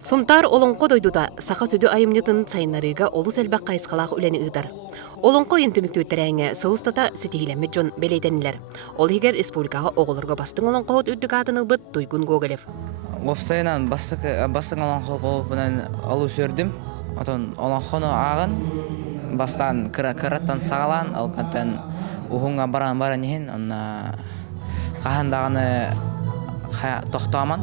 Сунтар олонко дойдуда саха сөдү айымнытын сайынарыга олус элбак кайскалаах үлени ыдар. Олонко ентүмүктүттерәңе сылыстата сетихилемме жон белейтенилер. Ол хигер республикага оголорго бастың олонкоот үрдүк быт Туйгун Гоголев. Вопсайнан бастың олонко болупунан алуу сөрдүм. Отон олонкону агын бастан кыраттан сагалан, ал кантан ухунга баран ехин, онна кахандагыны токтооман.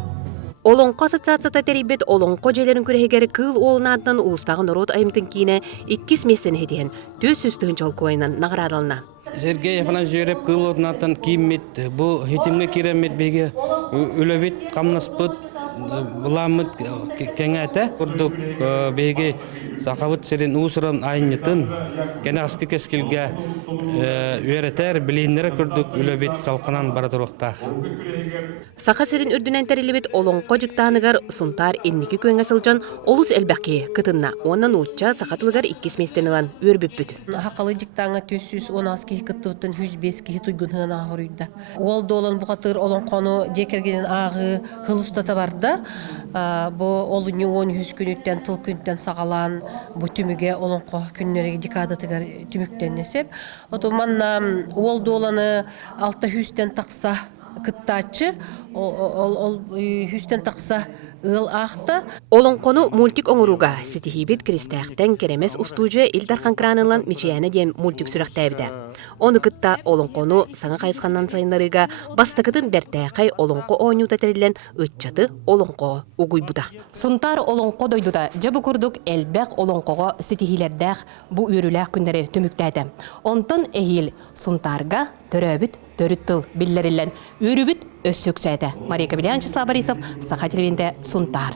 Олонко ассоциацията терибет олонко желерин күрехегер кыл олунаатынан уустагын орот айымтын кийне 2 мессени хетиен төс сүстігін жолкойынан наградалына. Сергей Афанасьевич жөреп кыл олунатын кийиммит, бу хитимге киреммит беге үлөбит камнаспыт буламыт кеңете курдук беге сакабыт серин уусуран айнытын кенаски кескилге үйрөтер билиннер курдук үлөбит салкынан бара турукта. Саха серин үрдүнен терилибит олонко жыктааныгар сунтар энники көңө сылжан олус элбәкке кытынна оннан уучча сахатылыгар 2 местен ылан өрбүппүт. Хакалы жыктааңа 410 кихи кыттыбыттан 105 кихи туйгун хына хоруйда. Ол долан бухатыр олонкону жекергенен агы хылыстата барда. Бу олуну 100 күнүттен тыл күнтен сагалан бу түмүгө олонко күннөрү декадатыгар түмүктен несеп. Ото манна ол доланы 600тен такса кыттачы ол 100тен такса ыл ахта. Олонкону мультик оңуруга сетихибит кристахтен керемес устуужа Илдархан кранылан мичияне ден мультик сүрөктәбиде. Оны кытта олонкону саңа кайсканнан сайындарыга бастакытын бертәкай олонко ойнута терилен ытчаты олонко угуйбуда. Сунтар олонко дойдуда жабы курдук элбек олонкого сетихилердәк бу үрүләк күндәре түмүктәде. Онтон эхил сунтарга төрөбүт төрүттыл биллерилен үрүбүт өссөксәді. Мария Кабелянчы Слабарисов, Саха телевизионде Сунтар.